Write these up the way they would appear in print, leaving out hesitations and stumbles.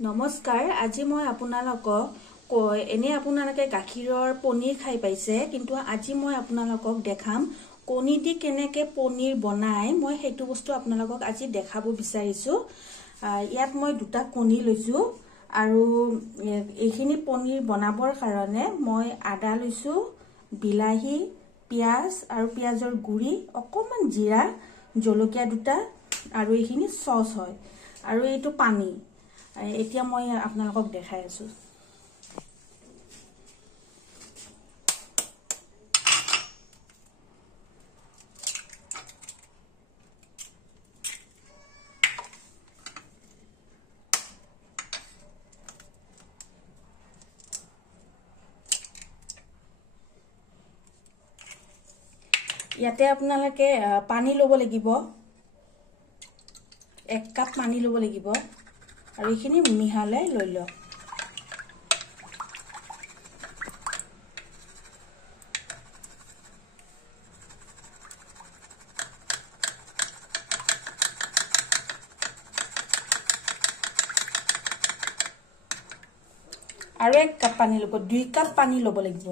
নমস্কাৰ আজি মই আপোনালোকক এনে আপোনালোকে গাখীৰৰ পনীৰ খাই পাইছে কিন্তু আজি মই আপোনালোকক দেখাম কণী দি কেনেকৈ পনীৰ বনাই মই সেইটো বস্তু আপোনালোকক আজি দেখাব বিচাৰিছো ইয়াত মই দুটা কণী লৈছো আৰু এইখিনি পনীৰ বনাবৰ কাৰণে মই আদা লৈছো বিলাহী পিয়াজ আৰু পিয়াজৰ গুৰি অকমান জিৰা জলকীয়া দুটা আৰু এইখিনি সস হয় আৰু এইটো পানী এতিয়া মই আপোনালোকক দেখাই আছো ইয়াতে আপোনালোকে পানী লব লাগিব 1 কাপ পানী লব লাগিব আৰু এইখিনি মিহালাই লৈ লওক আৰু 1 কাপ পানী লব 2 কাপ পানী লব লাগিব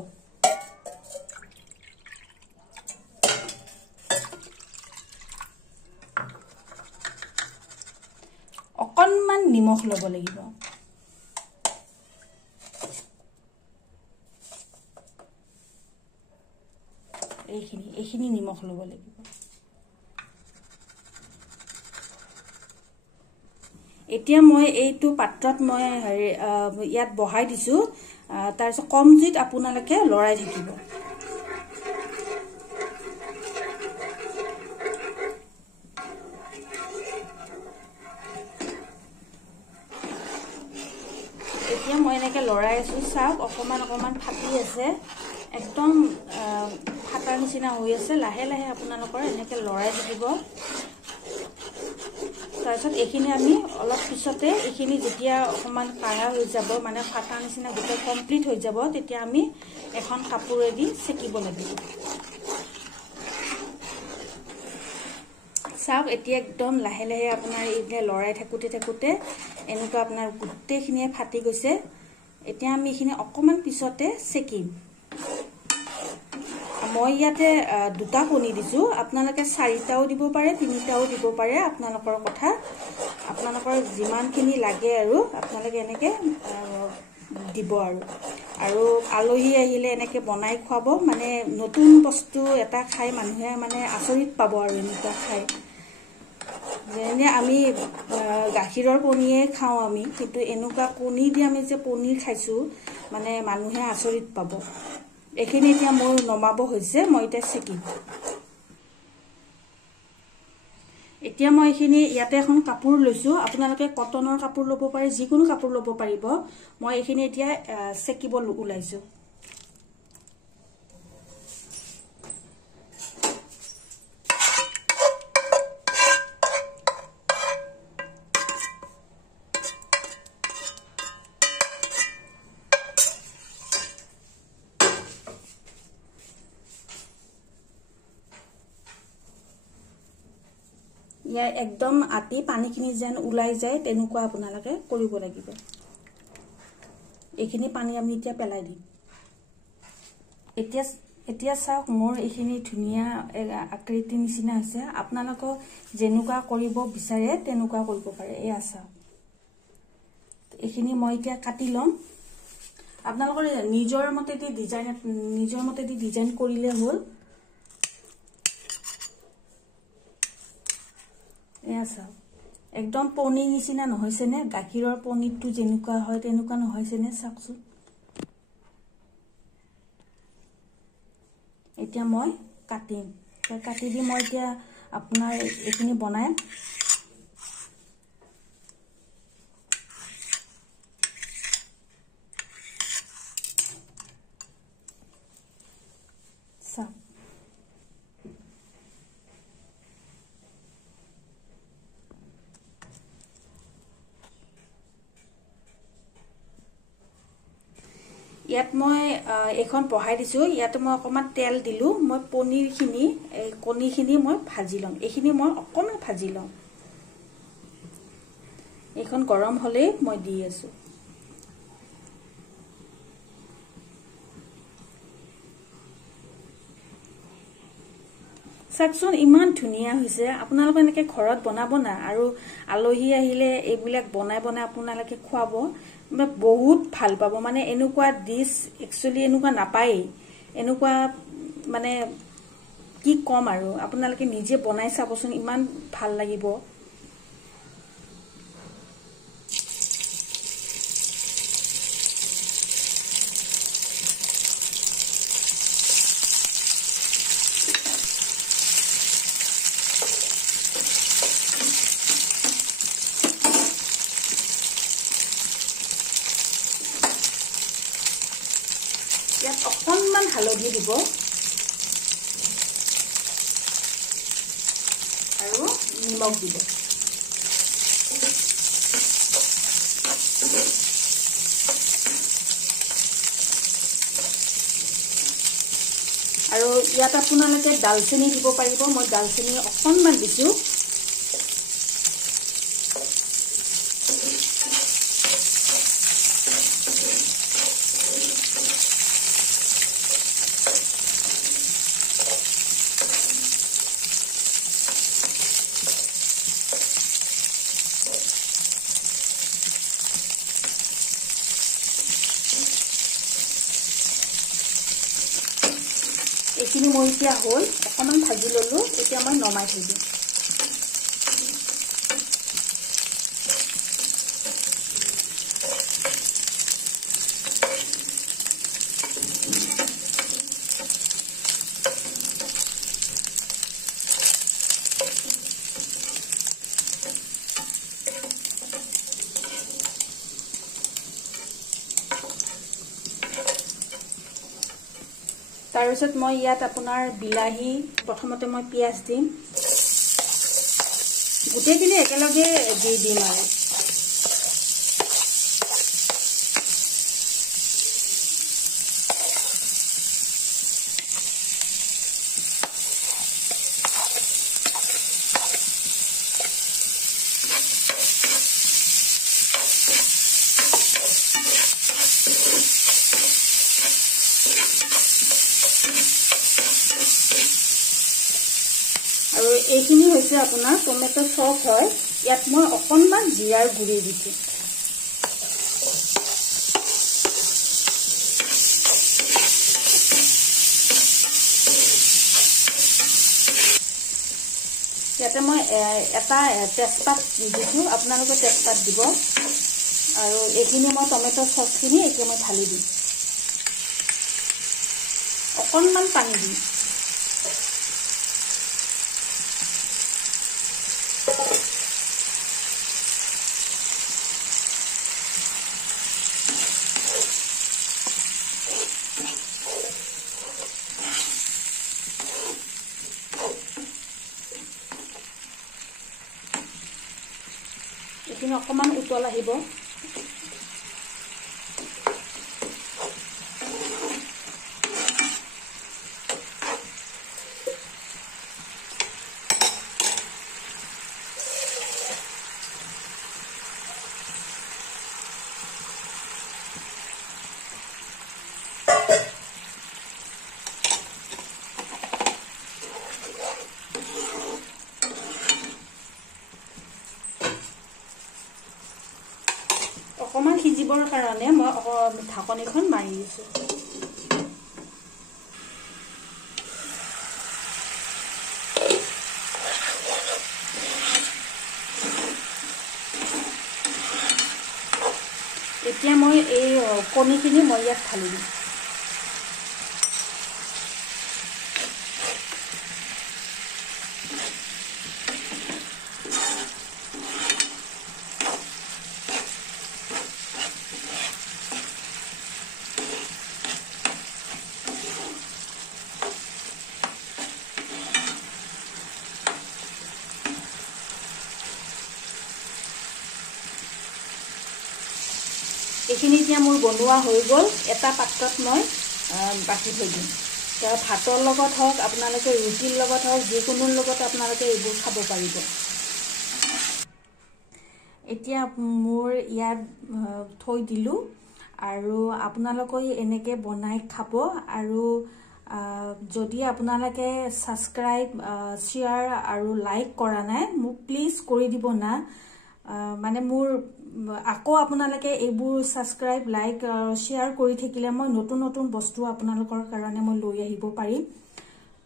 অকনমান নিমখ লব লাগিব এইখিনি নিমখ লব লাগিব এতিয়া মই এইটো পাত্ৰত মই ইয়াত বহাই দিছো তাৰ পিছত কম জুইত আপোনালোকে লৰাই থাকিব এতিয়া মই এনেকে লৰাই আছো চাওক অকমান ফাটি আছে একদম ফাটাৰ নিচিনা হৈ আছে লাহে লাহে আপোনালোকৰ এনেকে লৰাই থাকিব তাৰপিছত এইখিনি আমি অলপ পিছতে এইখিনি যেতিয়া অকমান কাঢ়া হৈ যাব মানে ফাটাৰ নিচিনা গোটেই কমপ্লিট হৈ যাব তেতিয়া আমি এখন কাপোৰেদি সেকিব লাগিব চাওক এতিয়া একদম লাহে লাহে আপোনাৰ এইনে লৰাই থাকুতে এনেকুৱা আপোনাৰ গোটেইখিনিয়ে ফাটি গৈছে এতিয়া আমি এইখিনি অকমান পিছতে সেকিম মই ইয়াতে দুটা কণী দিছো আপোনালোকে 4টাও দিব পাৰে 3টাও দিব পাৰে আপোনালোকৰ কথা আপোনালোকৰ যিমানখিনি লাগে আৰু আপোনালোকে এনেকে দিব আৰু আলহী আহিলে এনেকে বনাই খুৱাব মানে নতুন বস্তু এটা খাই মানুহে মানে আচৰিত পাব আৰু এনেকুৱা খাই যেনে আমি গাখীৰৰ পনীয়ে খাও আমি কিন্তু এনেকুৱা কণী দি আমি যে পনীৰ খাইছো মানে মানুহে আচৰিত পাব এইখিনি এতিয়া মোৰ নমাব হৈছে মই এটা সেকিম এতিয়া মই এইখিনি ইয়াতে এখন কাপোৰ লৈছো আপোনালোকে কটনৰ কাপোৰ লব পাৰে যিকোনো কাপোৰ লব পাৰিব মই এইখিনি এতিয়া সেকিব ওলাইছো ইয়া একদম আতি পানীখিনি যেন উলাই যায় তেনেকুৱা আপোনালোকে কৰিব লাগিব এইখিনি পানী আমি এতিয়া পেলাই দিম এতিয়া চাওক মোৰ এইখিনি ধুনিয়া আকৃতি নিচিনা হৈছে আপোনালোকক যেনেকুৱা কৰিব বিচাৰে তেনেকুৱা কৰিব পাৰে এই আছা এইখিনি মই এতিয়া কাটি লম আপোনালোকৰ নিজৰ মতে দি ডিজাইন কৰিলে হ'ল এসা একদম পনীৰ নিচিনা নহৈছে নে গাখীৰৰ পনীৰটো যেনেকুৱা হয় তেনেকুৱা নহৈছে নে চাকচু এতিয়া মই কাটিম কাটি দি মই এতিয়া আপোনাৰ এইখিনি বনাই চাওক ইয়াত মই এখন বহাই দিছো ইয়াতে মই অকমান তেল দিলু মই পনীৰখিনি কণীখিনি মই ভাজি লম এইখিনি মই অকমান ভাজি লম এইখন গৰম হলে মই দি আছো চাকচোন ইমান ধুনিয়া হৈছে আপোনালোকে এনেকে ঘৰত বনাব না আৰু আলহী আহিলে এইবিলাক বনাই বনাই আপোনালোকে খুৱাব বহুত ভাল পাব মানে এনেকুৱা ডিশ একচুয়ালি এনেকুৱা নাপায় এনেকুৱা মানে কি কম আৰু আপোনালোকে নিজে বনাই চাবচোন ইমান ভাল লাগিব ইয়াত অকণমান হালধি দিব আৰু নিমখ দিব আৰু ইয়াত আপোনালোকে দালচেনি দিব পাৰিব মই দালচেনি অকণমান দিছো এইখিনি মই এতিয়া হল অকণমান ভাজি ললো এতিয়া মই নমাই থৈ দিম তাৰপিছত মই ইয়াত আপোনাৰ বিলাহী প্ৰথমতে মই পিয়াজ দিম গোটেইখিনি একেলগে দি দিম আৰু আৰু এইখিনি হৈছে আপোনাৰ টমেটো সস হয় ইয়াত মই অকণমান জিৰাৰ গুৰি দিছো ইয়াতে মই এটা তেজপাত দিছো আপোনালোকে তেজপাত দিব আৰু এইখিনি মই টমেটো সসখিনি এতিয়া মই ঢালি দিম অকণমান পানী দিম এইখিনি অকণমান উতল আহিব অকণমান সিজিবৰ কাৰণে মই ঢাকনিখন মাৰি দিছো এতিয়া মই এই কণীখিনি মই ইয়াত ঢালি দিম এইখিনি এতিয়া মোৰ বনোৱা হৈ গ'ল এটা পাত্ৰত মই বাকি থৈ দিম ভাতৰ লগত হওক আপোনালোকে ৰুটিৰ লগত হওক যিকোনোৰ লগত আপোনালোকে এইবোৰ খাব পাৰিব এতিয়া মোৰ ইয়াত থৈ দিলো আৰু আপোনালোকে এনেকে বনাই খাব আৰু যদি আপোনালোকে সাবস্ক্ৰাইব শেয়াৰ আৰু লাইক কৰা নাই মোক প্লিজ কৰি দিব না মানে মোৰ আকৌ আপোনালোকে এইবোৰ সাবস্ক্ৰাইব লাইক শেয়াৰ কৰি থাকিলে মই নতুন নতুন বস্তু আপোনালোকৰ কাৰণে মই লৈ আহিব পাৰিম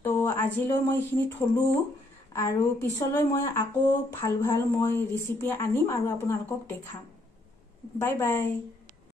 তো আজিলৈ মই এইখিনি থলো আৰু পিছলৈ মই আকৌ ভাল ভাল মই ৰেচিপি আনিম আৰু আপোনালোকক দেখাম বাই বাই